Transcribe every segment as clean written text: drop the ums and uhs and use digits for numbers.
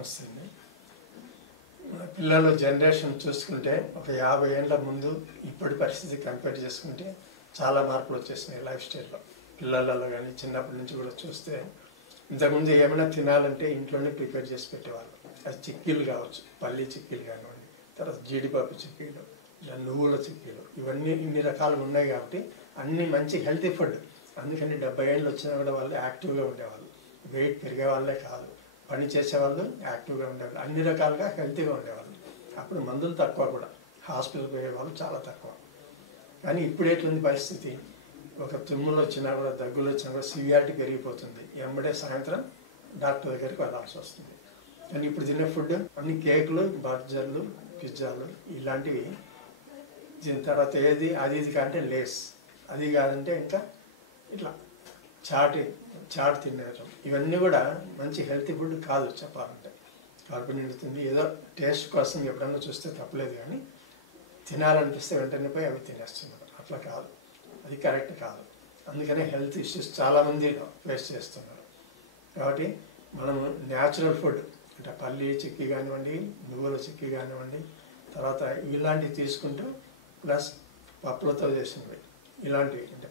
నమస్తే అండి. మన పిల్లల జనరేషన్ చూసుకుంటే ఒక 50 ఏళ్ళ ముందు ఇప్పటి పరిస్థితి కంపేర్ చేసుకుంటే చాలా మార్పులు వచ్చేసినాయి లైఫ్ స్టైల్లో. పిల్లలలో కానీ చిన్నప్పటి నుంచి కూడా చూస్తే ఇంతకుముందు ఏమైనా తినాలంటే ఇంట్లోనే ప్రిపేర్ చేసి పెట్టేవాళ్ళు. అది చిక్కీలు కావచ్చు, పల్లి చిక్కీలు కానివ్వండి, తర్వాత జీడిపప్పు చిక్కీలు, ఇలా నువ్వుల చిక్కీలు, ఇవన్నీ ఇన్ని రకాలు ఉన్నాయి కాబట్టి అన్నీ మంచి హెల్తీ ఫుడ్. అందుకని 70 ఏళ్ళు వచ్చినా కూడా వాళ్ళు యాక్టివ్గా ఉండేవాళ్ళు. వెయిట్ పెరిగే వాళ్ళే కాదు, పని చేసేవాళ్ళు యాక్టివ్గా ఉండేవాళ్ళు, అన్ని రకాలుగా హెల్తీగా ఉండేవాళ్ళు. అప్పుడు మందులు తక్కువ, కూడా హాస్పిటల్కి పోయేవాళ్ళు చాలా తక్కువ. కానీ ఇప్పుడు ఎట్లుంది పరిస్థితి, ఒక తుమ్ములు వచ్చినా కూడా దగ్గులు వచ్చినా కూడా సివియారిటీ పెరిగిపోతుంది. ఎంబడే సాయంత్రం డాక్టర్ దగ్గరికి వెళ్ళాల్సి వస్తుంది. కానీ ఇప్పుడు తినే ఫుడ్ అన్ని కేకులు, బర్గర్లు, పిజ్జాలు ఇలాంటివి. దీని తర్వాత ఏది అది ఇది కంటే లేస్, అది కాదంటే ఇంకా ఇట్లా చాట్ తినేయడం, ఇవన్నీ కూడా మంచి హెల్తీ ఫుడ్ కాదు చెప్పాలంటే. కడుపు నిండుతుంది, ఏదో టేస్ట్ కోసం ఎప్పుడన్నా చూస్తే తప్పలేదు, కానీ తినాలనిపిస్తే వెంటనే పోయి అవి తినేస్తున్నారు. అట్లా కాదు, అది కరెక్ట్ కాదు. అందుకనే హెల్త్ ఇష్యూస్ చాలామంది ఫేస్ చేస్తున్నారు. కాబట్టి మనము న్యాచురల్ ఫుడ్ అంటే పల్లి చిక్కీ కానివ్వండి, నువ్వుల చిక్కీ కానివ్వండి, తర్వాత ఇలాంటివి తీసుకుంటూ ప్లస్ పప్పులతో చేసినవి, ఇలాంటివి అంటే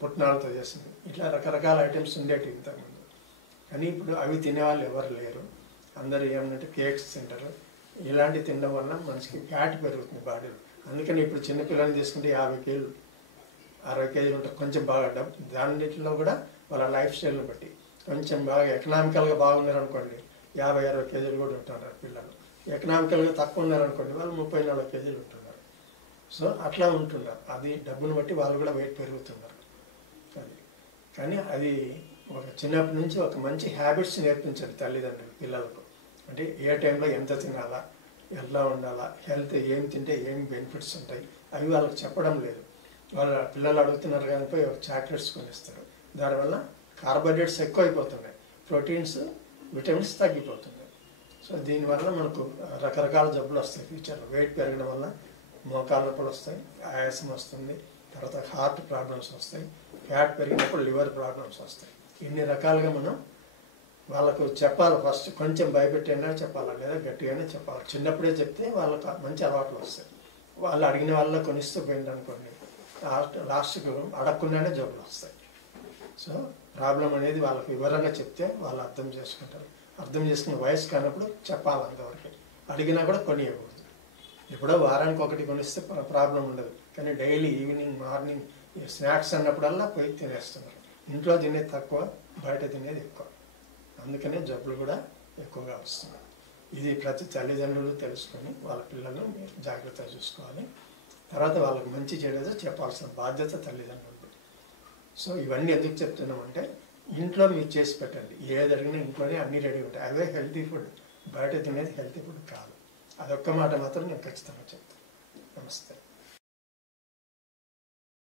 పుట్నాలతో చేసినవి, ఇట్లా రకరకాల ఐటమ్స్ ఉండేవి ఇంతకుముందు. కానీ ఇప్పుడు అవి తినేవాళ్ళు ఎవరు లేరు. అందరూ ఏమంటే కేక్స్ తింటారు. ఇలాంటివి తినడం వల్ల మనిషికి ఫ్యాట్ పెరుగుతుంది బాడీలో. అందుకని ఇప్పుడు చిన్నపిల్లల్ని తీసుకుంటే 50 కేజీలు 60 కేజీలు ఉంటారు. కొంచెం బాగా దానిలో కూడా వాళ్ళ లైఫ్ స్టైల్ని బట్టి కొంచెం బాగా ఎకనామికల్గా బాగున్నారు అనుకోండి 50-60 కేజీలు కూడా ఉంటున్నారు పిల్లలు. ఎకనామికల్గా తక్కువ ఉన్నారనుకోండి వాళ్ళు 30-40 కేజీలు ఉంటున్నారు. సో అట్లా ఉంటున్నారు. అది డబ్బును బట్టి వాళ్ళు కూడా వెయిట్ పెరుగుతున్నారు. అది కానీ అది ఒక చిన్నప్పటి నుంచి ఒక మంచి హ్యాబిట్స్ నేర్పించాలి తల్లిదండ్రులు పిల్లలకు. అంటే ఏ టైంలో ఎంత తినాలా, ఎలా ఉండాలా, హెల్త్ ఏం తింటే ఏం బెనిఫిట్స్ ఉంటాయి అవి వాళ్ళకి చెప్పడం లేదు. వాళ్ళ పిల్లలు అడుగుతున్నారు కానీ పోయి చాక్లెట్స్ కొనిస్తారు. దానివల్ల కార్బోహైడ్రేట్స్ ఎక్కువ అయిపోతున్నాయి, ప్రోటీన్స్, విటమిన్స్ తగ్గిపోతున్నాయి. సో దీనివల్ల మనకు రకరకాల జబ్బులు వస్తాయి ఫ్యూచర్లో. వెయిట్ పెరగడం వల్ల మోకాళ్ళ నొప్పులు వస్తాయి, ఆయాసం వస్తుంది, తర్వాత హార్ట్ ప్రాబ్లమ్స్ వస్తాయి, ఫ్యాట్ పెరిగినప్పుడు లివర్ ప్రాబ్లమ్స్ వస్తాయి. ఇన్ని రకాలుగా మనం వాళ్ళకు చెప్పాలి. ఫస్ట్ కొంచెం భయపెట్టైనా చెప్పాలి, లేదా గట్టిగానే చెప్పాలి. చిన్నప్పుడే చెప్తే వాళ్ళకు మంచి అలవాట్లు వస్తాయి. వాళ్ళు అడిగిన వాళ్ళ కొనిస్తూ పోయింది అనుకోండి, లాస్ట్కు అడగకుండానే జబ్బులు వస్తాయి. సో ప్రాబ్లం అనేది వాళ్ళకు వివరంగా చెప్తే వాళ్ళు అర్థం చేసుకుంటారు. అర్థం చేసుకునే వయసు కానప్పుడు చెప్పాలి, అంతవరకు అడిగినా కూడా కొనియకూడదు. ఎప్పుడో వారానికి ఒకటి కొనిస్తే ప్రాబ్లం ఉండదు. కానీ డైలీ ఈవినింగ్, మార్నింగ్ స్నాక్స్ అన్నప్పుడల్లా పోయి తినేస్తున్నారు. ఇంట్లో తినేది తక్కువ, బయట తినేది ఎక్కువ. అందుకనే జబ్బులు కూడా ఎక్కువగా వస్తున్నాయి. ఇది ప్రతి తల్లిదండ్రులు తెలుసుకొని వాళ్ళ పిల్లలను మీరు జాగ్రత్తగా చూసుకోవాలి. తర్వాత వాళ్ళకి మంచి చెడేదో చెప్పాల్సిన బాధ్యత తల్లిదండ్రులు. సో ఇవన్నీ ఎందుకు చెప్తున్నామంటే ఇంట్లో మీరు చేసి పెట్టండి. ఏది అడిగినా ఇంట్లోనే అన్నీ రెడీ ఉంటాయి. అవే హెల్తీ ఫుడ్. బయట తినేది హెల్తీ ఫుడ్ కాదు. అదొక్క మాట మాత్రం నేను ఖచ్చితంగా చెప్తాను. నమస్తే.